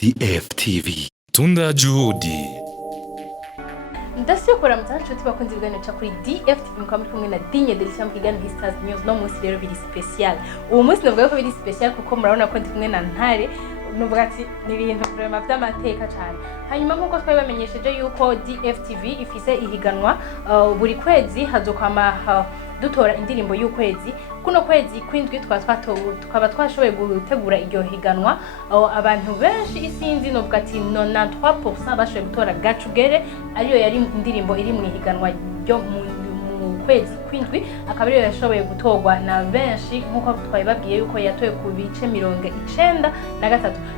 DFTV Tunda Juhudi. Ndasiyo kora mutanshuti bakunze ibiganiro cha kuri DFTV mukaba muri kumwe na Dinye Delicious mukigana Histars News no munsi rero biri special. Uwo munsi navuga ko biri special kuko murabona ko ndi kumwe na Ntare nuvuga ati ni ibintu vraiment by'amateka cyane. Hanyuma nkuko twabamenyesheje yuko DFTV ifise ihiganwa buri kwezi hazokwama dutora indirimbo y'ukwezi. Kuno kwezi kwindwi tukaba twashoboye gutegura iryo higanwa abantu benshi isinzi novuga ati 93% bashoboye gutora Gacugere ariyo yari indirimbo iri mu higanwa ryo mu kwezi kwindwi, akaba ariyo yashoboye gutorwa na benshi nkuko twabibabwiye yuko yatoye ku bice 93.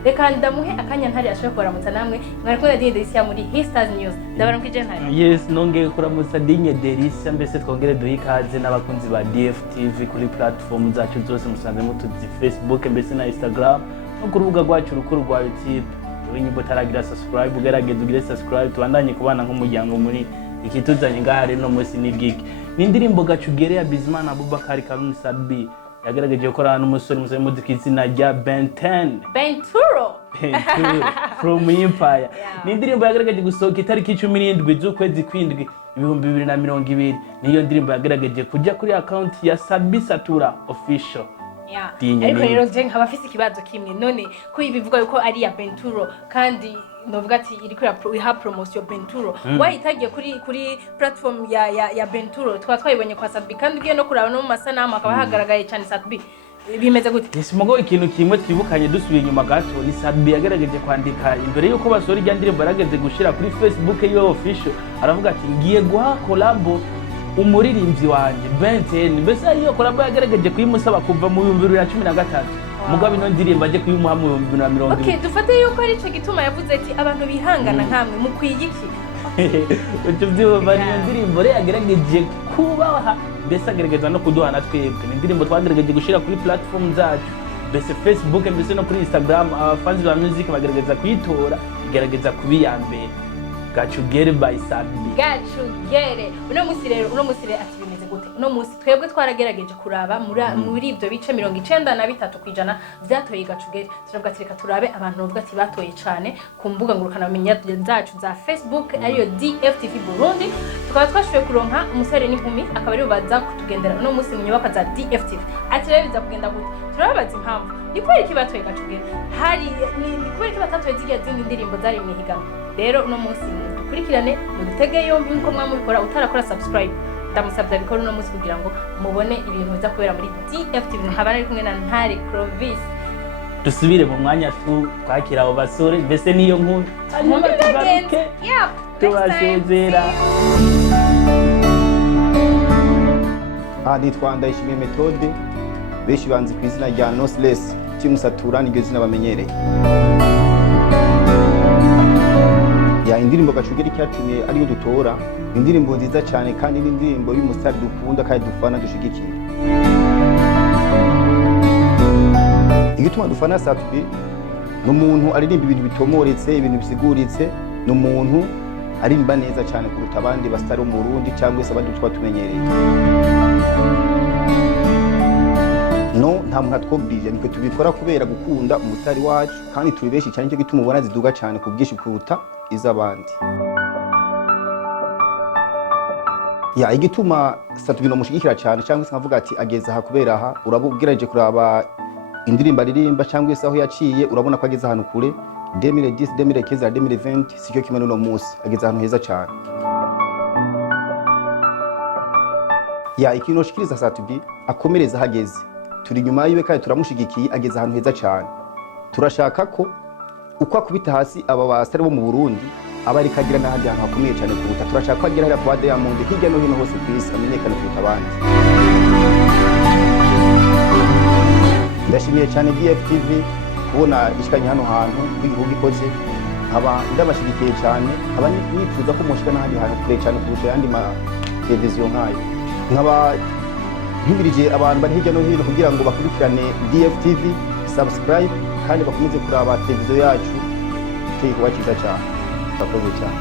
Reka ndamuhe akanya Ntare ashoboye kuramutsa namwe mwari kumwe na Dinye Delicious muri Histars News. Ndabara mukije Ntare. Yes, nongeye kuramutsa Dinye Delicious, mbese twongere duhikaze n'abakunzi ba DFTV kuri platform zacu zose musanze mutuzi Facebook mbese na Instagram no ku rubuga rwacu rukuru rwa YouTube. Unyimbo taragira subscribe, ugerageze ugire subscribe, tubandanye kubana nk'umuryango muri ikituzanye ngare no munsi n'ibwiki. Nindirimbo Gacugere ya Bizimana Abubakar Karuni Sabi yagerageje gukora n'umusore musabe muziki izina rya Benturo from Empire. Nindirimbo yagerageje gusohoka itariki 17 z'ukwezi kwindwi 2020. Niyo ndirimbo yagerageje kujya kuri account ya Sabi Satura official. Ariko rero je nkabafise ikibazo kimwe, none ko ibivuga yuko ari ya Benturo kandi novuga ati iri kuri ha promotion Benturo wahitagiye kuri platform ya Benturo twayibonye kwa Sabi kandi ugiye no kuraba no mu masanamu akaba hagaragaye cyane Sabi bimeze gute? Simugo ikintu kimwe twibukanye dusubiye inyuma gato ni Sabi yagerageje kwandika imbere yuko basora ijya ndirimbo yarageze gushira kuri Facebook yo official, aravuga ati ngiye guha collabo umuririmbyi wanje Benten, mbese iyo collabo yagerageje kuyimusaba kuva mu 2013 mugabo ino ndirimbo aje kuyumuha mu 2020. Okay, dufate yuko ari cyo gituma yavuze ati abantu bihangana nkamwe mukwiyiki. Utubyo bari ndirimbo re yagerageje kubaha, mbese agerageza no kuduha na twebwe. Ni indirimbo twagerageje gushira kuri platform zacu, mbese Facebook mbese no kuri Instagram. Fans ba music bagerageza kuyitora, igerageza kubiyambere. Gacugere by Sabi. Gacugere. Uno musi ati bimeze gute? Uno musi twebwe twaragerageje kuraba muri ibyo bice 93% byatoye Gacugere. Turavuga ati reka turabe abantu bavuga ati batoye cyane ku mbuga ngurukana bamenya zacu za Facebook ariyo DFTV Burundi. Tukaba twashoboye kuronka umusore n'inkumi akaba ari baza kutugendera uno musi mu nyubako za DFTV. Ati rero biza kugenda gute? Turababaza impamvu. Ni kweri ki batoye Gacugere? Ni kweri ki batatoye zigiye zindi ndirimbo zari mu higanwa? Rero uno musi dukurikirane mudutege yombi nko mwamubikora utarakora subscribe ndamusabye bikora uno musi kugira ngo mubone ibintu biza kubera muri DFTV. Nkabana ari kumwe na Ntare Clovis. Dusubire mu mwanya twakira abo basore mbese niyo nkuru hanyuma tugaruke tubasezera. Nitwa Ndayishimiye Methode, benshi banzi ku izina rya Noseless Satura, niryo zina bamenyereye. Ya indirimbo Gacugere cyatumye ariyo dutora, indirimbo nziza cyane kandi n'indirimbo y'umusitari dukunda kandi dufana dushigikiye. Igituma dufana Sabi n'umuntu aririmba ibintu bitomoretse, ibintu bisiguritse, n'umuntu arimba neza cyane kuruta abandi basitari mu Burundi cyangwa se abandi twatumenyereye. No nta muntu atwobije, niko tubikora kubera gukunda umusitari wacu kandi turi benshi cyane, cyo gituma ubona ziduga cyane ku bwinshi kuruta izabandi. Ya igituma Sabi no mushigikira cyane cyangwa se nkavuga ati ageze aha kubera aha urabubwiraje kuraba indirimbo aririmba cyangwa se aho yaciye urabona ko ageze ahantu kure 2010 2015 2020 sicyo kimwe no musi ageze ahantu heza cyane. Ya ikintu shikiriza Sabi akomereza hageze, turi nyuma yiwe kandi turamushigikiye, ageze ahantu heza cyane. Turashaka ko uko akubita hasi aba basare bo mu Burundi abari kagira n'ahandi hantu hakomeye cyane kuruta. Turashaka ko agira hariya kwa Diamond hirya no hino hose ku isi amenyekana kuruta abandi. Ndashimiye cyane DFTV kubona ishikanye hano hantu b'igihugu ikoze, nkaba ndabashigikiye cyane, nkaba nifuza ko mushika n'ahandi hantu kure cyane kurusha yandi ma televiziyo nkayo. Nkaba nkibirije abantu bari hirya no hino kugira ngo bakurikirane DFTV, subscribe kandi bakomeze kuraba televiziyo yacu cyikuba cyiza cyane. Bakoze cyane.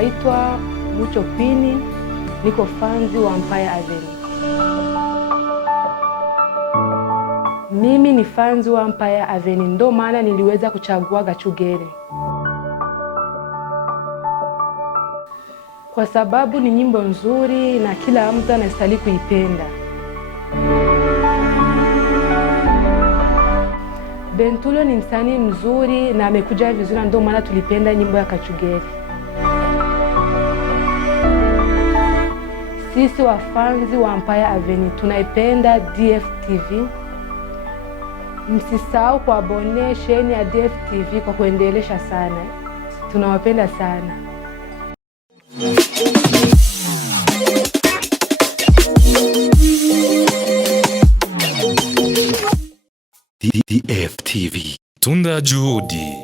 Naitwa Mucho Queen, niko fanzi wa Empire Avenue. Mimi ni fanzi wa Empire Avenue, ndo maana niliweza kuchagua Gachugere. Kwa sababu ni nyimbo nzuri na kila mtu anastahili kuipenda. Bentulo ni msanii mzuri na amekuja vizuri, ndio maana tulipenda nyimbo ya Gachugere. Sisi wafanzi wa Empire Avenue tunaipenda DFTV. Msisahau kuabone sheni ya DFTV kwa kuendelesha sana. Tunawapenda sana. DFTV. Tunda juhudi.